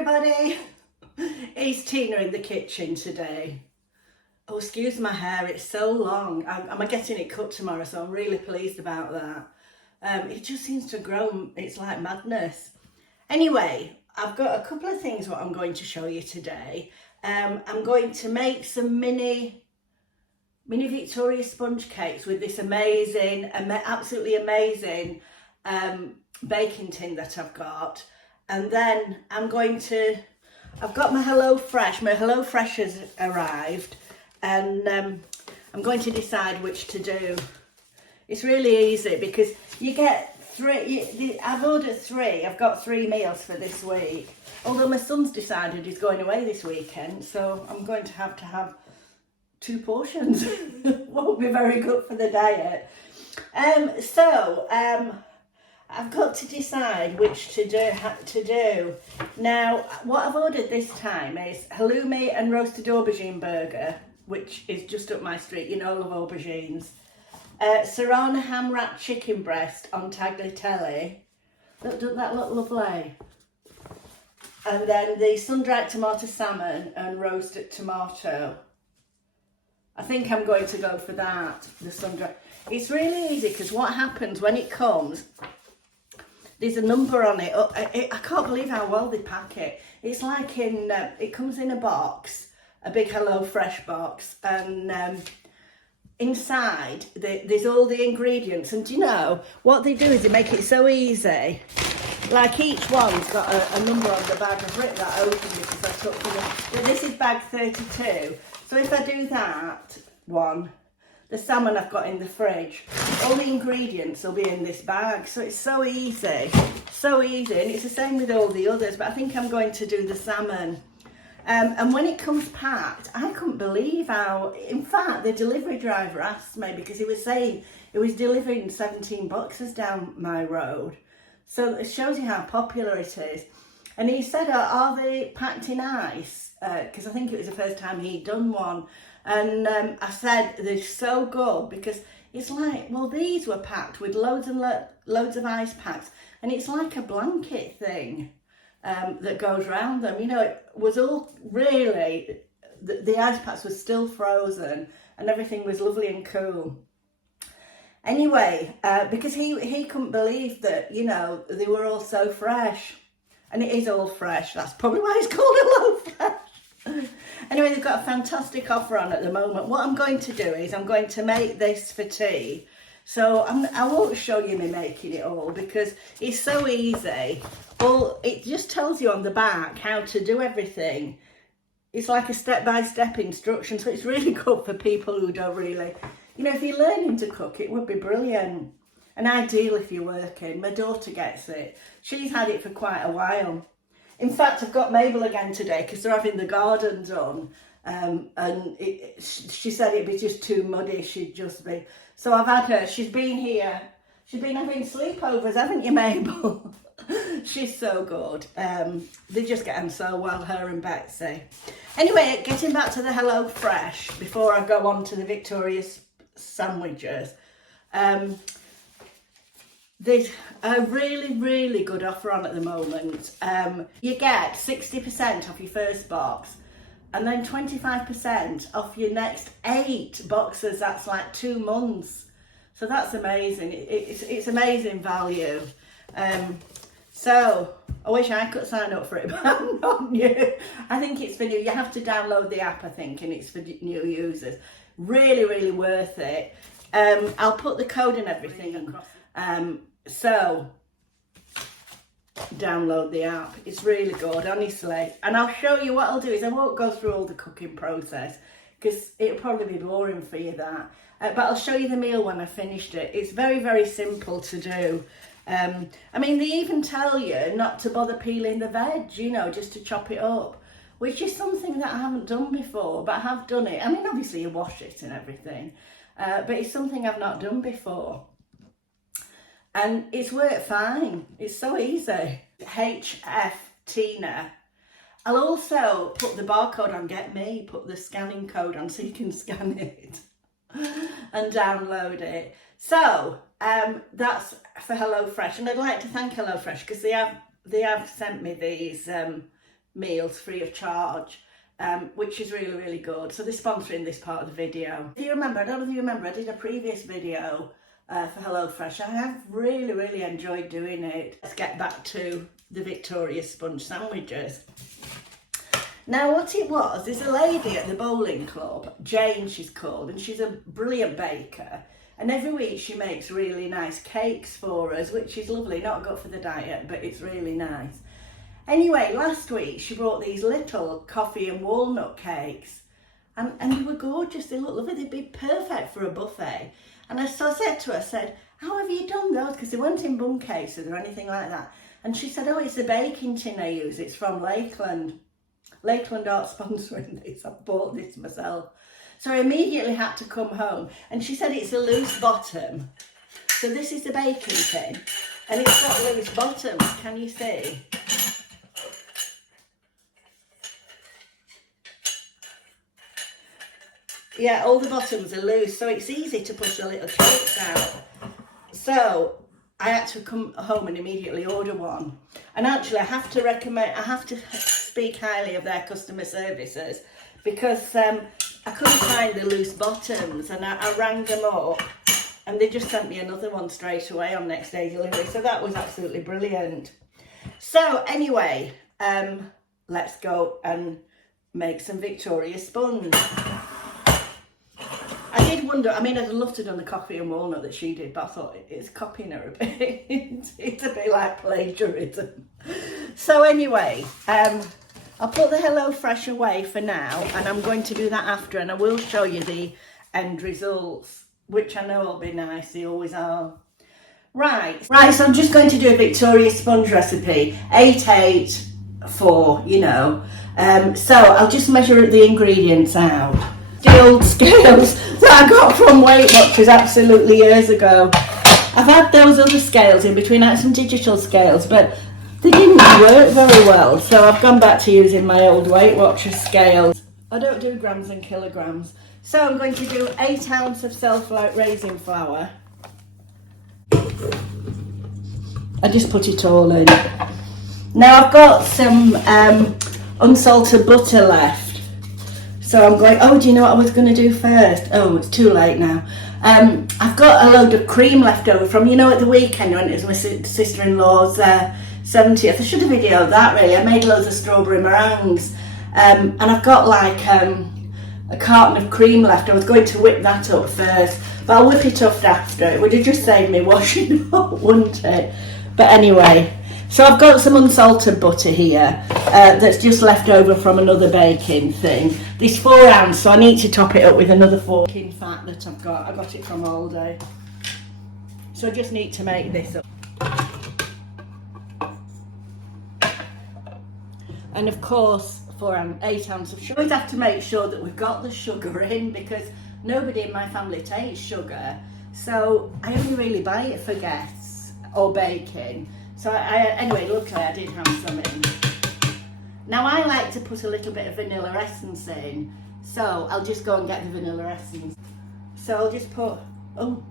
everybody, it's Tina in the kitchen today. Oh, excuse my hair, it's so long. I'm getting it cut tomorrow, so I'm really pleased about that. It just seems to grow, it's like madness. Anyway, I've got a couple of things what I'm going to show you today. I'm going to make some mini Victoria sponge cakes with this amazing, absolutely amazing baking tin that I've got. And then I've got my HelloFresh. My HelloFresh has arrived, and I'm going to decide which to do. It's really easy because you get three. I've ordered three. I've got 3 meals for this week. Although my son's decided he's going away this weekend, so I'm going to have 2 portions. Won't be very good for the diet. I've got to decide which to do. Now, what I've ordered this time is halloumi and roasted aubergine burger, which is just up my street. You know, I love aubergines. Serrano ham wrapped chicken breast on tagliatelle. Doesn't that look lovely? And then the sun-dried tomato salmon and roasted tomato. I think I'm going to go for that, the sun-dried. It's really easy because what happens when it comes, there's a number on it. I can't believe how well they pack it. It's like it comes in a box, a big HelloFresh box, and inside there's all the ingredients. And do you know, what they do is they make it so easy. Like each one's got a number on the bag. I've ripped that open because I took them. This is bag 32. So if I do that one, the salmon I've got in the fridge, all the ingredients will be in this bag. So it's so easy, so easy. And it's the same with all the others, but I think I'm going to do the salmon. And when it comes packed, I couldn't believe how, in fact, the delivery driver asked me because he was saying it was delivering 17 boxes down my road. So it shows you how popular it is. And he said, are they packed in ice? Because I think it was the first time he'd done one. And I said, they're so good because it's like, well, these were packed with loads and loads of ice packs. And it's like a blanket thing that goes around them. You know, it was all really, the ice packs were still frozen and everything was lovely and cool. Anyway, because he couldn't believe that, you know, they were all so fresh. And it is all fresh. That's probably why it's called HelloFresh. Anyway, they've got a fantastic offer on at the moment. What I'm going to do is I'm going to make this for tea. So I won't show you me making it all because it's so easy. It just tells you on the back how to do everything. It's like a step-by-step instruction. So it's really good for people who don't really, you know, if you're learning to cook, it would be brilliant. And ideal if you're working. My daughter gets it. She's had it for quite a while. In fact, I've got Mabel again today because they're having the garden done. And she said it'd be just too muddy, she'd just be. So I've had her, she's been here. She's been having sleepovers, haven't you, Mabel? She's so good. They just get on so well, her and Betsy. Anyway, getting back to the HelloFresh before I go on to the Victoria sandwiches. There's a really, really good offer on at the moment. You get 60% off your first box and then 25% off your next 8 boxes. That's like 2 months. So that's amazing. It's amazing value. So I wish I could sign up for it, but I'm not new. I think it's for new. You have to download the app, I think, and it's for new users. Really, really worth it. I'll put the code and everything across. So download the app, it's really good, honestly. And I'll show you what I'll do is I won't go through all the cooking process because it'll probably be boring for you that, but I'll show you the meal when I finished it. It's very, very simple to do. I mean, they even tell you not to bother peeling the veg, you know, just to chop it up, which is something that I haven't done before, but I have done it. I mean, obviously you wash it and everything, but it's something I've not done before. And it's worked fine. It's so easy. HF Tina. I'll also put the barcode on Get Me, put the scanning code on so you can scan it and download it. So that's for HelloFresh. And I'd like to thank HelloFresh because they have sent me these meals free of charge, which is really, really good. So they're sponsoring this part of the video. If you remember, I don't know if you remember, I did a previous video for HelloFresh. I have really, really enjoyed doing it. Let's get back to the Victoria sponge sandwiches. Now what it was, there's a lady at the bowling club, Jane she's called, and she's a brilliant baker. And every week she makes really nice cakes for us, which is lovely, not good for the diet, but it's really nice. Anyway, last week she brought these little coffee and walnut cakes, and they were gorgeous, they look lovely, they'd be perfect for a buffet. And so I said to her, I said, how have you done those? Because they weren't in bun cases or anything like that. And she said, oh, it's a baking tin I use, it's from Lakeland. Lakeland aren't sponsoring this, I bought this myself. So I immediately had to come home, and she said it's a loose bottom. So this is the baking tin, and it's got loose bottoms, can you see? Yeah, all the bottoms are loose, so it's easy to push the little cakes out. So I had to come home and immediately order one. And actually I have to speak highly of their customer services, because I couldn't find the loose bottoms, and I rang them up and they just sent me another one straight away on next day delivery. So that was absolutely brilliant. So anyway, let's go and make some Victoria sponge. I did wonder, I mean, I'd love to have done the coffee and walnut that she did, but I thought it's copying her a bit. It's a bit like plagiarism. So anyway, I'll put the HelloFresh away for now, and I'm going to do that after, and I will show you the end results, which I know will be nice, they always are. Right, so I'm just going to do a Victoria sponge recipe, 884, you know. So I'll just measure the ingredients out. The old scales that I got from Weight Watchers absolutely years ago. I've had those other scales in between, I had some digital scales, but they didn't work very well, so I've gone back to using my old Weight Watchers scales. I don't do grams and kilograms. So I'm going to do 8 ounces of self-raising flour. I just put it all in. Now I've got some unsalted butter left. So I'm going, oh, do you know what I was going to do first? Oh, it's too late now. I've got a load of cream left over from, you know, at the weekend when it was my sister-in-law's 70th. I should have videoed that really. I made loads of strawberry meringues. And I've got like a carton of cream left. I was going to whip that up first, but I'll whip it up after. It would have just saved me washing up, wouldn't it? But anyway, so I've got some unsalted butter here that's just left over from another baking thing. This 4 ounce, so I need to top it up with another 4 baking fat that I've got. I got it from Aldi. So I just need to make this up. And of course, 8 ounces of sugar. We always have to make sure that we've got the sugar in, because nobody in my family takes sugar. So I only really buy it for guests or baking. So anyway, luckily I did have some in. Now I like to put a little bit of vanilla essence in, so I'll just go and get the vanilla essence. So I'll just put, oh,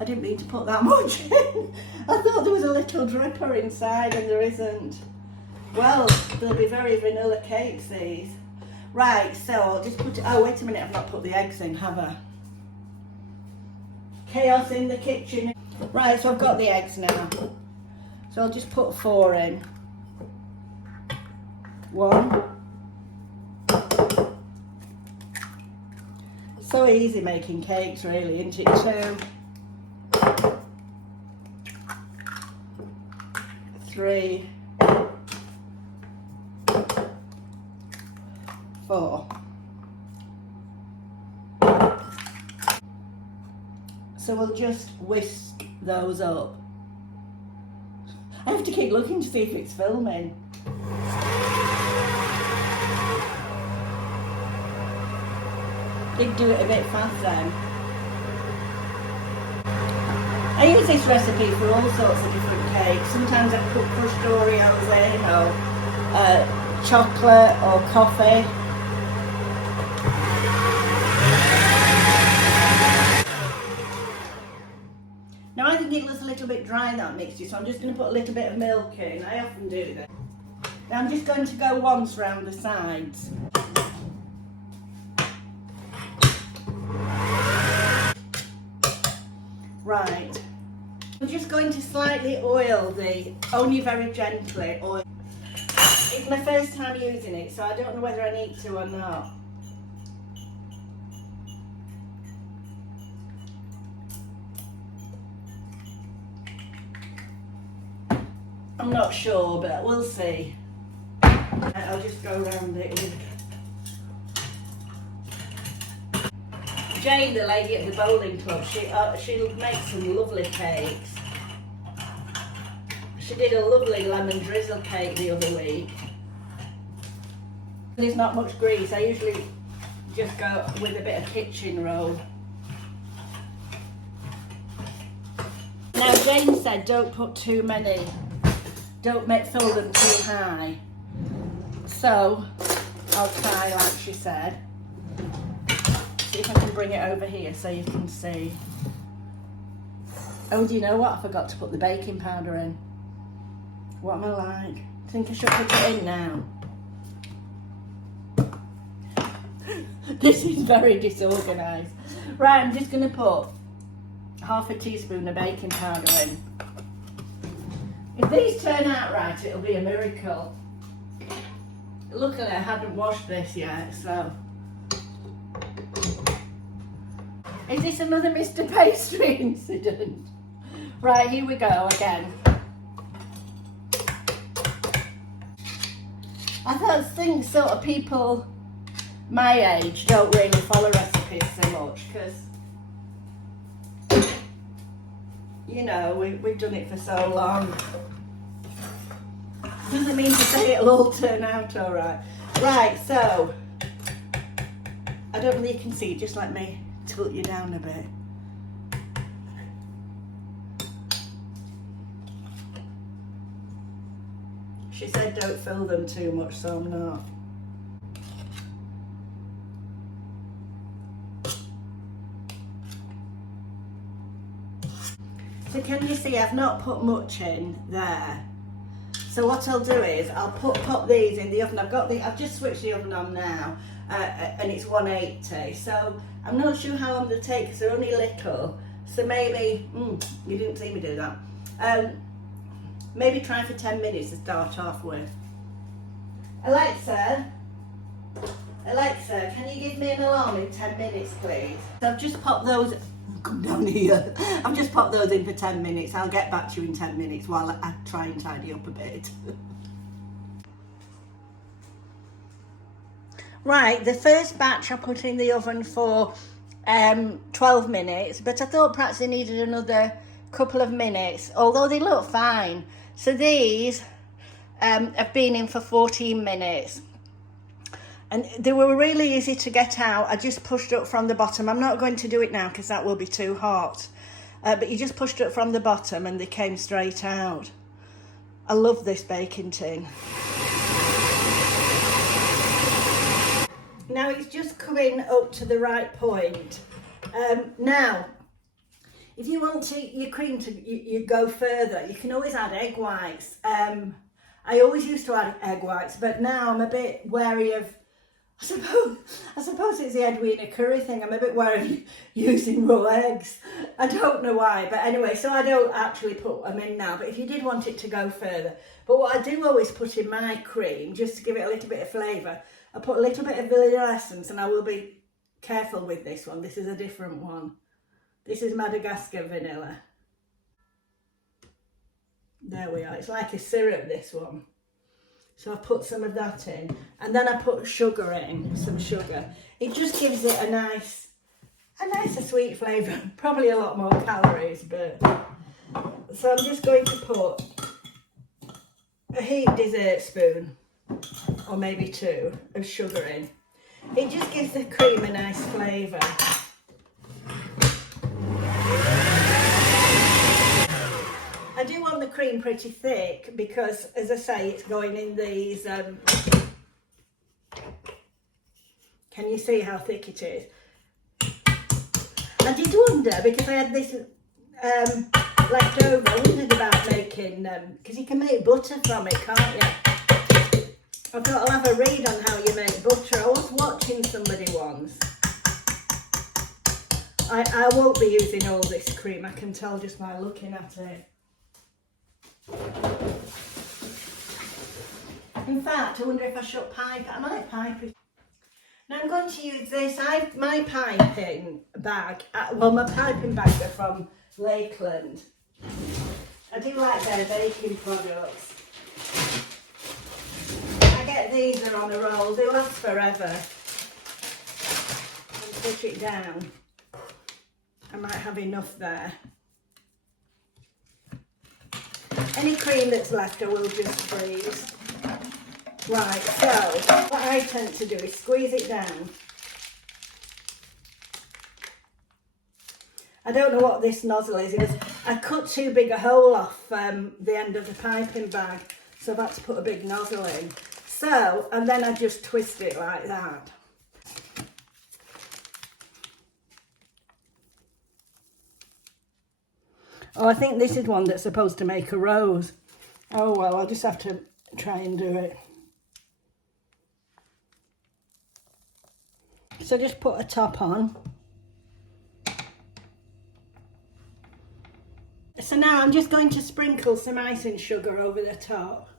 I didn't mean to put that much in. I thought there was a little dripper inside, and there isn't. Well, they'll be very vanilla cakes, these. Right, so I'll just put it, oh wait a minute, I've not put the eggs in, have I? Chaos in the kitchen. Right, so I've got the eggs now. So I'll just put 4 in. 1. So easy making cakes really, isn't it? 2. 3. 4. So we'll just whisk those up. I have to keep looking to see if it's filming. Did do it a bit fast then. I use this recipe for all sorts of different cakes. Sometimes I put crushed Oreos in, or chocolate or coffee. Now I think it looks a little bit dry, that mixture, so I'm just going to put a little bit of milk in. I often do that. Now I'm just going to go once round the sides. Right. I'm just going to slightly oil only very gently oil. It's my first time using it, so I don't know whether I need to or not. I'm not sure, but we'll see. I'll just go around it with Jane, the lady at the bowling club. She'll make some lovely cakes. She did a lovely lemon drizzle cake the other week. There's not much grease. I usually just go with a bit of kitchen roll. Now Jane said don't put too many. Don't fill them too high. So I'll try like she said. See if I can bring it over here so you can see. Oh, do you know what? I forgot to put the baking powder in. What am I like? I think I should put it in now. This is very disorganised. Right, I'm just going to put half a teaspoon of baking powder in. If these turn out right, it'll be a miracle. Luckily, I hadn't washed this yet, so. Is this another Mr. Pastry incident? Right, here we go again. I think sort of people my age don't really follow recipes so much because, you know, we've done it for so long. Doesn't mean to say it'll all turn out all right. Right, so, I don't know if you can see, just let me tilt you down a bit. She said don't fill them too much, so I'm not. So can you see I've not put much in there? So what I'll do is I'll pop these in the oven. I've just switched the oven on now, and it's 180. So I'm not sure how long they'll take because they're only little. So maybe you didn't see me do that. Maybe try for 10 minutes to start off with. Alexa, can you give me an alarm in 10 minutes, please? So I've just popped those. Come down here. I've just popped those in for 10 minutes. I'll get back to you in 10 minutes while I try and tidy up a bit. Right, the first batch I put in the oven for 12 minutes, but I thought perhaps they needed another couple of minutes, although they look fine. So these have been in for 14 minutes. And they were really easy to get out. I just pushed up from the bottom. I'm not going to do it now because that will be too hot. But you just pushed up from the bottom and they came straight out. I love this baking tin. Now it's just coming up to the right point. Now, if you want your cream to you go further, you can always add egg whites. I always used to add egg whites, but now I'm a bit wary of, I suppose it's the Edwina curry thing. I'm a bit wary of using raw eggs. I don't know why, but anyway, so I don't actually put them in now, but if you did want it to go further. But what I do always put in my cream, just to give it a little bit of flavour, I put a little bit of vanilla essence, and I will be careful with this one. This is a different one. This is Madagascar vanilla. There we are. It's like a syrup, this one. So I put some of that in, and then I put sugar in, some sugar. It just gives it a nicer sweet flavour. Probably a lot more calories, but so I'm just going to put a heaped dessert spoon, or maybe 2, of sugar in. It just gives the cream a nice flavour. I do want the cream pretty thick because, as I say, it's going in these, can you see how thick it is? I did wonder, because I had this left over, I wondered about making, because you can make butter from it, can't you? I thought I'll have a read on how you make butter. I was watching somebody once. I won't be using all this cream, I can tell just by looking at it. In fact, I wonder if I should pipe it. I might pipe it. Now I'm going to use this. My piping bag, well my piping bags are from Lakeland. I do like their baking products. I get these, they're on a roll, they last forever. And push it down. I might have enough there. Any cream that's left I will just freeze. Right, so what I tend to do is squeeze it down. I don't know what this nozzle is. I cut too big a hole off the end of the piping bag, so I've had to put a big nozzle in. So, and then I just twist it like that. Oh, I think this is one that's supposed to make a rose. Oh well, I'll just have to try and do it. So just put a top on. So now I'm just going to sprinkle some icing sugar over the top.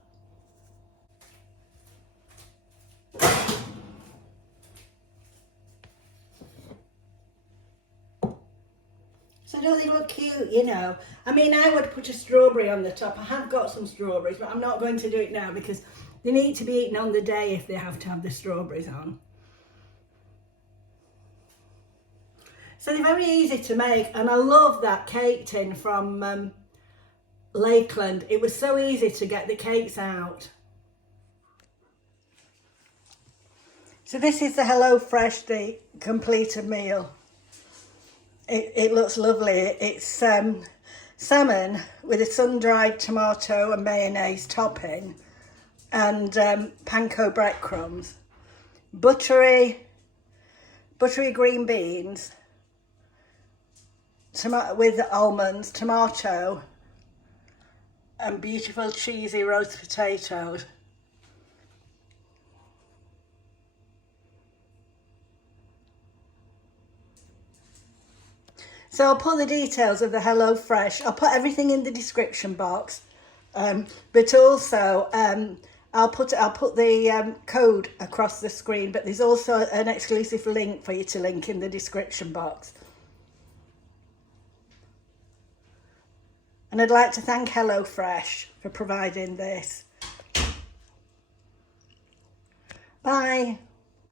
So don't they look cute, you know? I mean, I would put a strawberry on the top. I have got some strawberries, but I'm not going to do it now because they need to be eaten on the day if they have to have the strawberries on. So they're very easy to make, and I love that cake tin from Lakeland. It was so easy to get the cakes out. So this is the HelloFresh, the completed meal. It looks lovely. It's salmon with a sun-dried tomato and mayonnaise topping and panko breadcrumbs, buttery green beans, with almonds, tomato and beautiful cheesy roast potatoes. So I'll put the details of the HelloFresh. I'll put everything in the description box, but also I'll put the code across the screen. But there's also an exclusive link for you to link in the description box. And I'd like to thank HelloFresh for providing this. Bye.